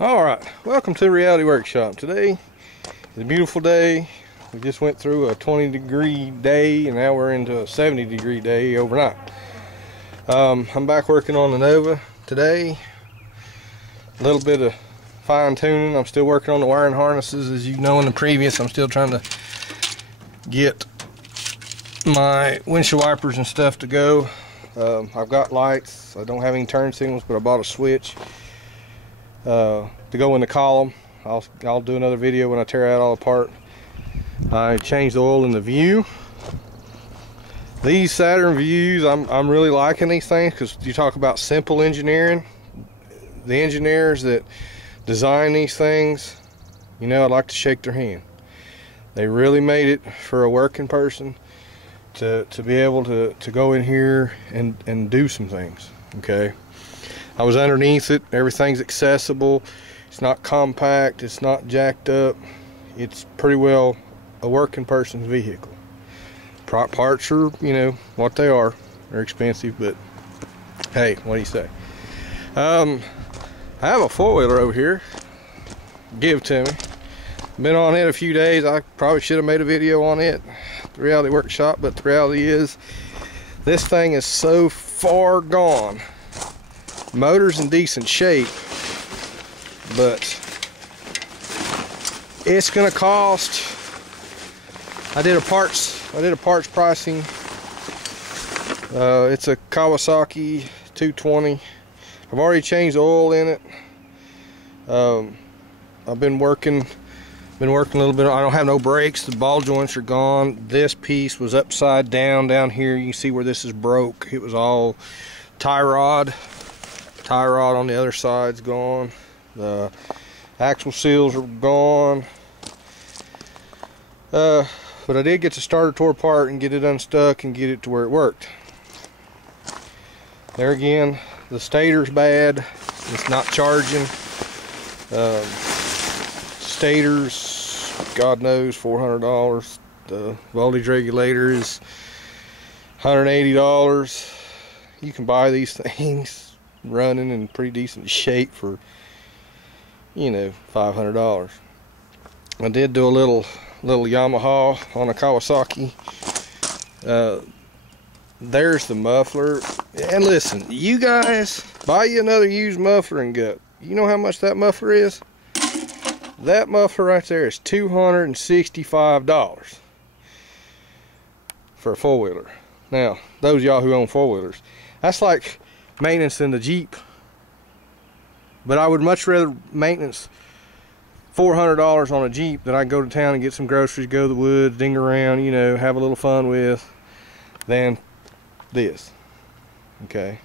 Alright, welcome to the Reality Workshop. Today is a beautiful day. We just went through a 20-degree day and now we're into a 70-degree day overnight. I'm back working on the Nova today. A little bit of fine-tuning. I'm still working on the wiring harnesses. As you know in the previous, I'm still trying to get my windshield wipers and stuff to go. I've got lights. I don't have any turn signals, but I bought a switch to go in the column. I'll do another video when I tear that all apart. I changed the oil in the view. These Saturn views, I'm really liking these things because you talk about simple engineering. The engineers that design these things, you know, I'd like to shake their hand. They really made it for a working person to be able to go in here and do some things. Okay, I was underneath it. Everything's accessible. It's not compact. It's not jacked up. It's pretty well a working person's vehicle. Parts are, you know, what they are. They're expensive, but hey, what do you say? I have a four-wheeler over here. Give to me. Been on it a few days. I probably should have made a video on it, the Reality Workshop, but the reality is this thing is so far gone. Motor's in decent shape, but it's gonna cost. I did a parts pricing. It's a Kawasaki 220. I've already changed the oil in it. I've been working a little bit. I don't have no brakes. The ball joints are gone. This piece was upside down here. You can see where this is broke. It was all tie rod on the other side's gone. The axle seals are gone. But I did get the starter tore apart and get it unstuck and get it to where it worked. There again, the stator's bad. It's not charging. Stator's, God knows, $400. The voltage regulator is $180. You can buy these things running in pretty decent shape for, you know, $500. I did do a little Yamaha on a Kawasaki. There's the muffler. And listen, you guys, buy you another used muffler and go. You know how much that muffler is? That muffler right there is $265 for a four-wheeler. Now, those of y'all who own four-wheelers, that's like maintenance in the Jeep. But I would much rather maintenance $400 on a Jeep than I go to town and get some groceries, go to the woods, ding around, you know, have a little fun with, than this. Okay.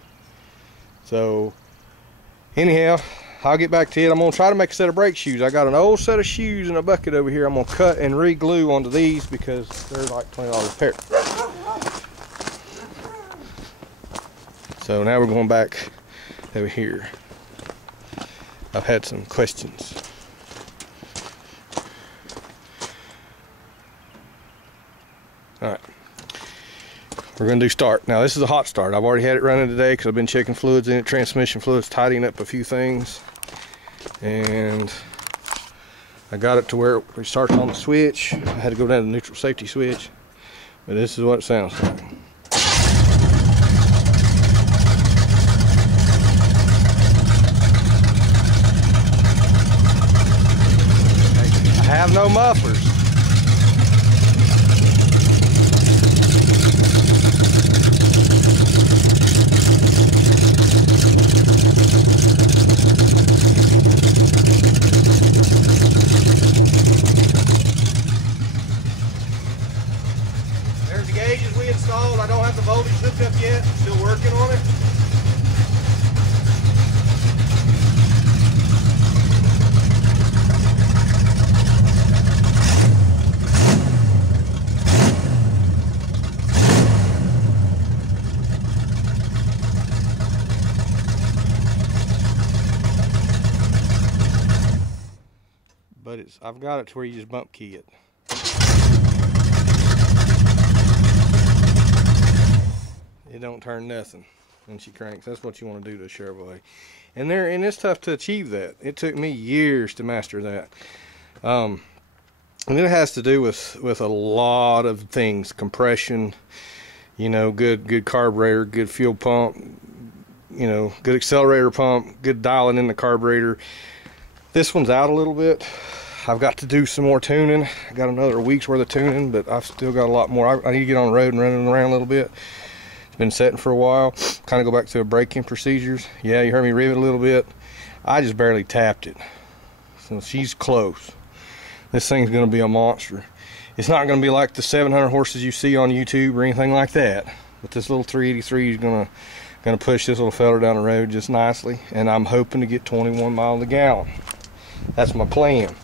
So, anyhow, I'll get back to it. I'm going to try to make a set of brake shoes. I got an old set of shoes in a bucket over here. I'm going to cut and re-glue onto these because they're like $20 a pair. So now we're going back over here. I've had some questions. Alright. We're going to do start. Now this is a hot start. I've already had it running today because I've been checking fluids in it, transmission fluids, tidying up a few things. And I got it to where it starts on the switch. I had to go down to the neutral safety switch. But this is what it sounds like. I have no mufflers. There's the gauges we installed. I don't have the voltage hooked up yet. I'm still working on it. But I've got it to where you just bump key it. It don't turn nothing when she cranks. That's what you want to do to a Chevrolet. And it's tough to achieve that. It took me years to master that. And it has to do with a lot of things: compression, you know, good carburetor, good fuel pump, you know, good accelerator pump, good dialing in the carburetor. This one's out a little bit. I've got to do some more tuning. I got another week's worth of tuning, but I've still got a lot more. I need to get on the road and running around a little bit. It's been setting for a while. Kind of go back to the braking procedures. Yeah, you heard me rivet a little bit. I just barely tapped it. So she's close. This thing's going to be a monster. It's not going to be like the 700 horses you see on YouTube or anything like that. But this little 383 is going to push this little fella down the road just nicely. And I'm hoping to get 21 miles a gallon. That's my plan.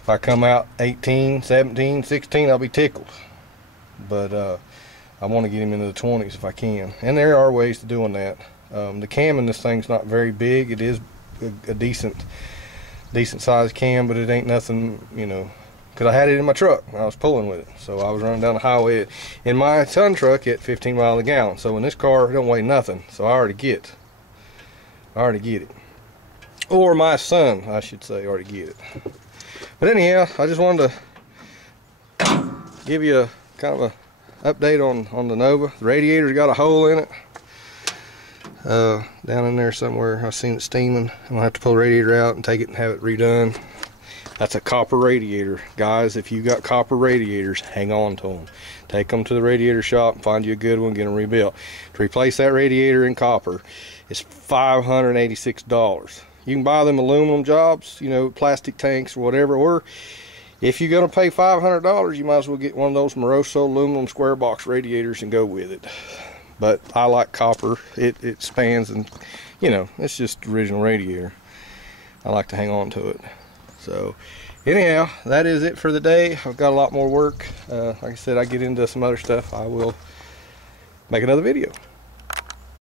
If I come out 18, 17, 16, I'll be tickled. But I want to get him into the 20s if I can. And there are ways to doing that. The cam in this thing's not very big. It is a decent sized cam, but it ain't nothing, you know, because I had it in my truck. I was pulling with it. So I was running down the highway in my ton truck at 15 miles a gallon. So in this car, it don't weigh nothing. So I already get it. Or my son, I should say, already get it. But anyhow, I just wanted to give you a kind of a update on the Nova. The radiator's got a hole in it. Down in there somewhere. I've seen it steaming. I'm gonna have to pull the radiator out and take it and have it redone. That's a copper radiator. Guys, if you got copper radiators, hang on to them. Take them to the radiator shop and find you a good one, get them rebuilt. To replace that radiator in copper, it's $586. You can buy them aluminum jobs, you know, plastic tanks or whatever, or if you're going to pay $500, you might as well get one of those Moroso aluminum square box radiators and go with it. But I like copper. It spans, and, you know, it's just original radiator. I like to hang on to it. So, anyhow, that is it for the day. I've got a lot more work. Like I said, I get into some other stuff. I will make another video.